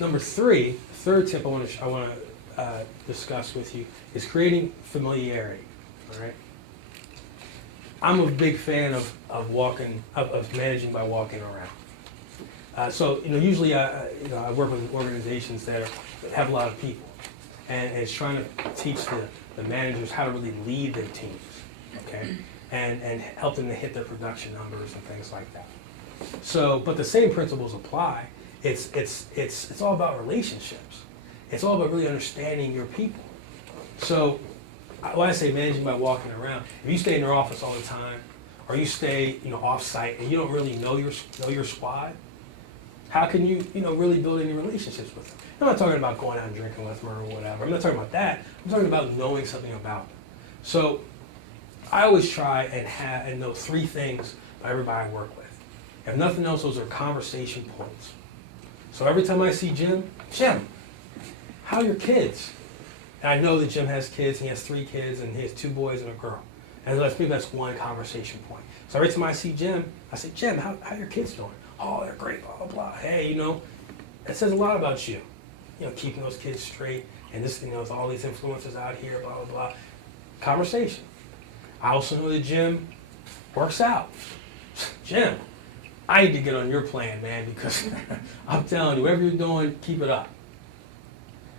Number three, third tip I want to discuss with you is creating familiarity. All right. I'm a big fan of managing by walking around. So usually I work with organizations that have a lot of people, and it's trying to teach the managers how to really lead their teams, okay, and help them to hit their production numbers and things like that. So, but the same principles apply. It's all about relationships. It's all about really understanding your people. So, when I say managing by walking around, if you stay in your office all the time, or you stay off site and you don't really know your squad, how can you really build any relationships with them? I'm not talking about going out and drinking with them or whatever. I'm not talking about that. I'm talking about knowing something about them. So I always try and know three things about everybody I work with. If nothing else, those are conversation points. So every time I see Jim, how are your kids? And I know that Jim has kids, and he has 3 kids, and he has 2 boys and a girl. And maybe that's one conversation point. So every time I see Jim, I say, Jim, how are your kids doing? Oh, they're great, blah, blah, blah. Hey, it says a lot about you. Keeping those kids straight, and this, with all these influences out here, blah, blah, blah. Conversation. I also know that Jim works out. Jim, I need to get on your plan, man, because I'm telling you, whatever you're doing, keep it up.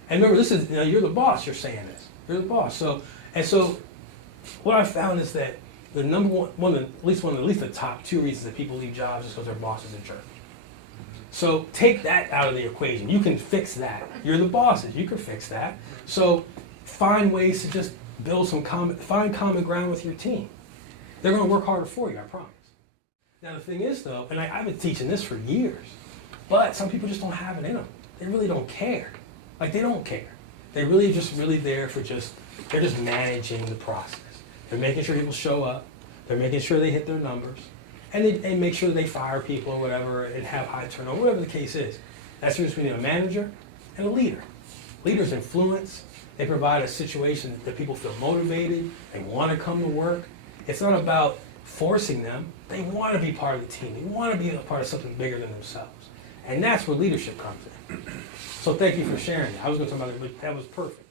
And remember, this is, you're the boss, you're saying this. You're the boss. So what I found is that the number one, at least the top 2 reasons that people leave jobs is because their boss is a jerk. So take that out of the equation. You can fix that. You're the bosses. You can fix that. So find ways to just build find common ground with your team. They're going to work harder for you, I promise. Now the thing is though, and I've been teaching this for years, but some people just don't have it in them. They really don't care. Like they don't care. They're really there for they're just managing the process. They're making sure people show up. They're making sure they hit their numbers. And they make sure that they fire people or whatever and have high turnover, whatever the case is. That's the difference between a manager and a leader. Leaders influence. They provide a situation that people feel motivated. They want to come to work. It's not about forcing them. They want to be part of the team. They want to be a part of something bigger than themselves. And that's where leadership comes in. So thank you for sharing. I was going to talk about it, but that was perfect.